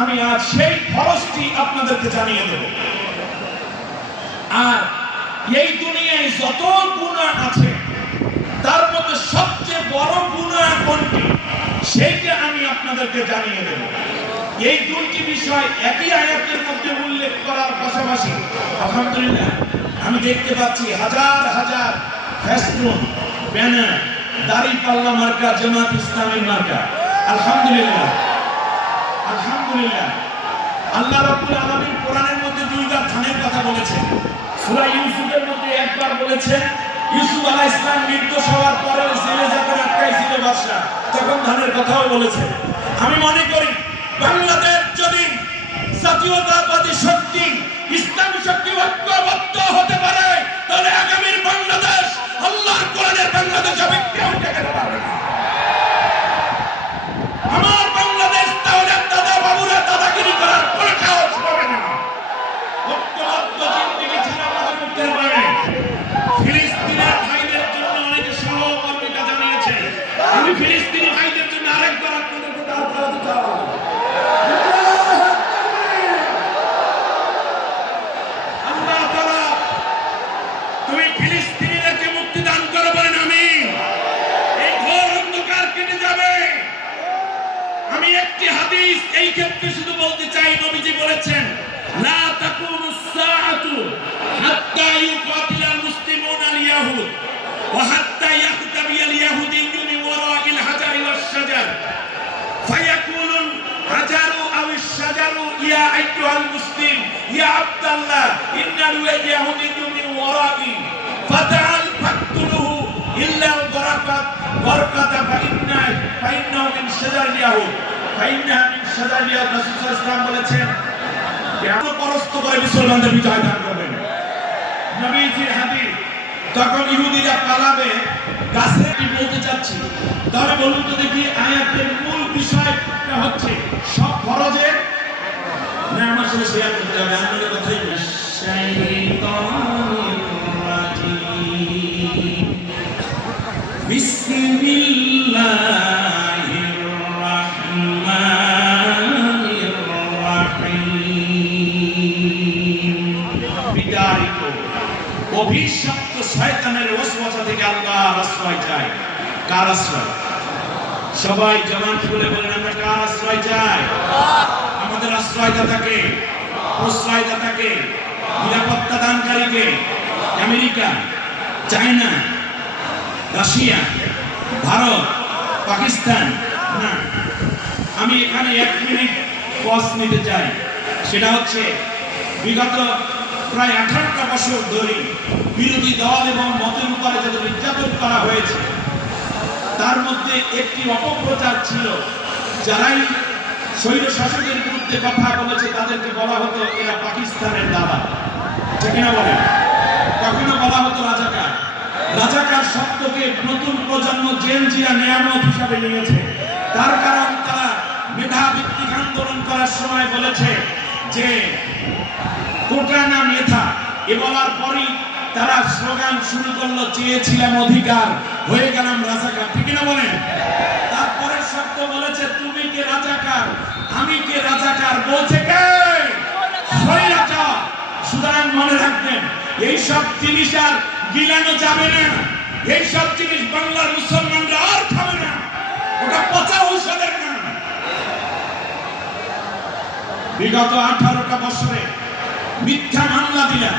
আমি আজ সেই ফরজটি আপনাদেরকে জানিয়ে দেব। আর এই দুনিয়ায় যত গুনাহ আছে তার মধ্যে সবচেয়ে বড় গুনাহ কোনটি সেইটা আমি আপনাদেরকে জানিয়ে দেব। এই দুটি বিষয় একই আয়াতের মধ্যে উল্লেখ করার পাশাপাশি আলহামদুলিল্লাহ আমি দেখতে পাচ্ছি হাজার হাজার ফেস্টুন, ব্যানার, দাড়িপাল্লা মার্কা, জামাত ইসলামের মার্কা। আলহামদুলিল্লাহ, আলহামদুলিল্লাহ। আল্লাহ রাব্বুল আলামিন কোরআনের মধ্যে দুইবার ধানের কথা বলেছেন। সূরা ইউসুফের মধ্যে একবার বলেছেন, ইউসুফ আলাইহিস সালাম নির্দোষ হওয়ার পরে জেলে যখন আটকাইছিল বাদশা, তখন ধানের কথাও বলেছে। আমি মনে করি বাংলাদেশ যদি জাতীয়তাবাদী শক্তি, ইসলামী শক্তি ঐক্যবদ্ধ হতে পারে, তাহলে আগামীর বাংলাদেশ আল্লাহর কোরআনের বাংলাদেশ হবে, কেউ ঠেকাতে পারবে না। আমার বাংলাদেশ তাহলে দাদা বাবুরা দাদাগিরি করার কোনো সাহস পাবে না। ঐক্যবদ্ধ জিন্দেগি ছিল আমাদের মুখের বাণী। ফিলিস্তিনের ভাইদের জন্য অনেকে সহমর্মিতা জানিয়েছে। আমি ফিলিস্তিনি ভাইদের জন্য আরেকবার আপনাদেরকে দাঁড় করাতে চাই। আল্লাহ তাআলা তুমি ফিলিস্তিনিদেরকে মুক্তি দান করো বলেন আমিন। এই ঘোর অন্ধকার কেটে যাবে। আমি একটি হাদিস এই ক্ষেত্রে শুধু বলতে চাই, নবীজি বলেছেন, লা তাকুমুস সাআতু হাত্তা ইউকাতিলাল মুসলিমুনা আল ইয়াহুদ ওয়া হাত্তা ইয়াহতাবিয়াল ইয়াহুদিয়্যু মিন ওয়ারাইল হাজারি ওয়াশ শাজার ফায়াকুলুল হাজারু আওয়াশ শাজারু ইয়া আইয়ুহাল মুসলিম ইয়া আব্দাল্লাহ ইন্নাল ইয়াহুদিয়্যু মিন ওয়ারাই ফাতাআল ফাকতুলুহু ইল্লা বারাকাত বারাকাতা ফাইন্নাহু মিন শাজারিল ইয়াহুদ ফাইন্নাহু মিন শাজারিল ইয়াহুদ। রাসূল সাল্লাল্লাহু আলাইহি ওয়াসাল্লাম বলেছেন কেমন পরস্ত করে মুসলমানদের বিজয় দান করবেন। নবীজির হাদিস, তখন ইহুদিরা পালাবে, গাছে কি বলতে চাচ্ছি, তাহলে বলুন তো দেখি আয়াতের মূল বিষয়টা হচ্ছে সব ফরজের না আমার সাথে শেয়ার করতে হবে। আমাদের কথাই বিসমিল্লাহির রাহমানির রাহিম। বিদারিত অভিশপ্ত শয়তানের ওয়াসওয়াসা থেকে আল্লাহর আশ্রয় চাই। কার আশ্রয়? সবাই জবান খুলে বলেন আমরা কার আশ্রয় চাই? আমাদের আশ্রয়দাতাকে, প্রশ্রয়দাতাকে, নিরাপত্তা দানকারীকে। America, China, Russia, Bharat, Pakistan না। আমি এখানে 1 মিনিট পজ নিতে চাই। সেটা হচ্ছে বিগত প্রায় 18টা বছর ধরে বিরোধী দল এবং মতের উপরে যত নির্যাতন করা হয়েছে, তার মধ্যে একটি অপপ্রচার ছিল। যারাই স্বৈর শাসকের বিরুদ্ধে কথা বলেছে তাদেরকে বলা হতো এরা পাকিস্তানের দালাল, ঠিক না বলেন? কখনো বলা হতো রাজাকার। রাজাকার শব্দকে নতুন প্রজন্ম জেনজিরা নিয়ামত হিসাবে নিয়েছে। তার কারণ তারা মেধাভিত্তিক আন্দোলন করার সময় বলেছে যে কোটা না মেধা, এ বলার পরই তারা স্লোগান শুরু করলো চেয়েছিলাম অধিকার, হয়ে গেলাম রাজাকার, ঠিক না বলেন? তারপরে শব্দ বলেছে তুমি কে রাজাকার, আমি কে রাজাকার, বলছে কে? স্বৈরাচার। সুতরাং মনে রাখবেন এইসব জিনিস আর গিলানো যাবে না। এইসব জিনিস বাংলার মুসলমানরা আর খাবে না। ওটা পচা ঔষধের না। বিগত 18টা বছরে মিথ্যা মামলা দিলেন।